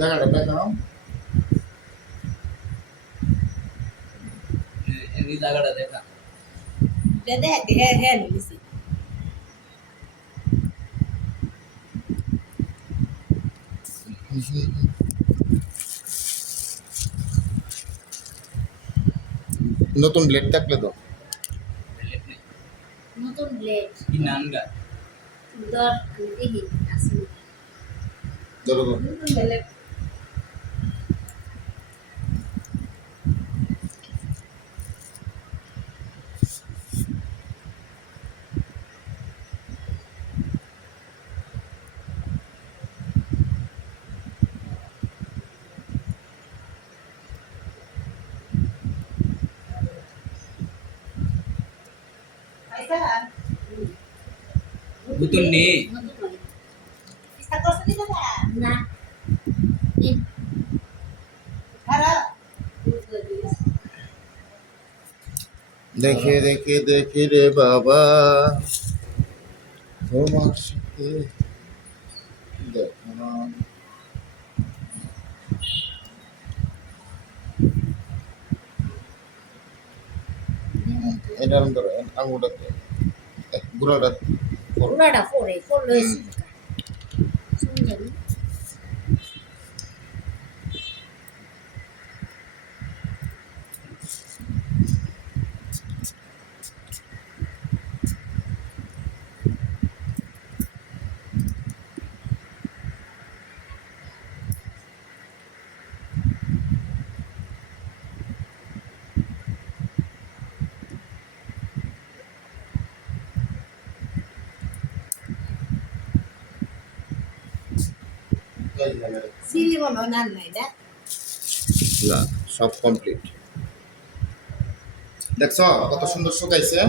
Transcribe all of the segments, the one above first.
জায়গাটা দেখাও। এই জায়গাটা দেখা দেখ হ্যাঁ হ্যাঁ নিছি নতুন ব্লেড থাকলে তো নতুন ব্লেড কি নানগা দর দেখি আছে ধরো তো। নতুন ব্লেড বুতন নেই ইচ্ছা করছ কি দাদা না নি খারাপ দেখে দেখে দেখে রে বাবা তোমার সাথে দেখা এটা ধরো আঙুলটা গুড়াটা পুরাটা পরে করলো শুনছেন সিলি মনে না নাই না না সব কমপ্লিট দেখছ কত সুন্দর শুকাইছে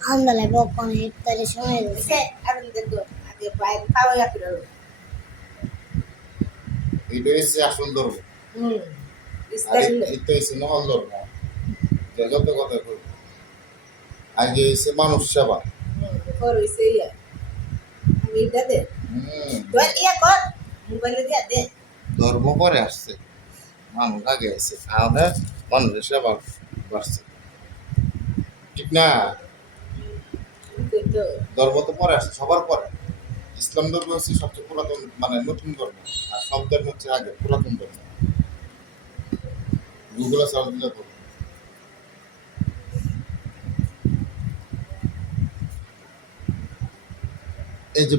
ঠান্ডা লাগবে ওখানে ইফতারের সময় দিছে আমি দেখো আগে বাইরে খাওয়া যাবে এটা হচ্ছে আসল ধর্ম হুম আর ইফতার এটা হচ্ছে নহল ধর্ম যে যত কথা কই আগে হচ্ছে মানুষ সেবা কর হইছে ইয়া আমি এটা দে হুম তো ইয়া কর মোবাইলে দিয়া দে ধর্ম পরে আসছে মানুষ আগে আসছে তাহলে মানুষের সেবা বাড়ছে ঠিক না তো ধর্ম তো পরে আসছে সবার পরে ইসলাম ধর্ম হচ্ছে সবচেয়ে পুরাতন মানে নতুন ধর্ম আর সব ধর্ম হচ্ছে আগে পুরাতন ধর্ম গুগলে সার্চ দিলে তো এই যে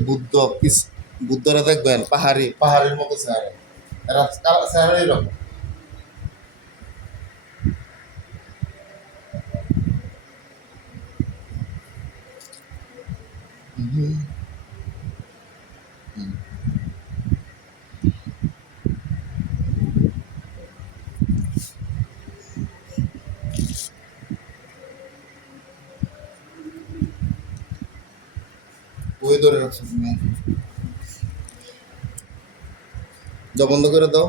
বুদ্ধরা দেখবেন পাহাড়ের মতো চেহারা এরা চেহারা এরকম ওই ধরে রাখছো তুমি যা বন্ধ করে দাও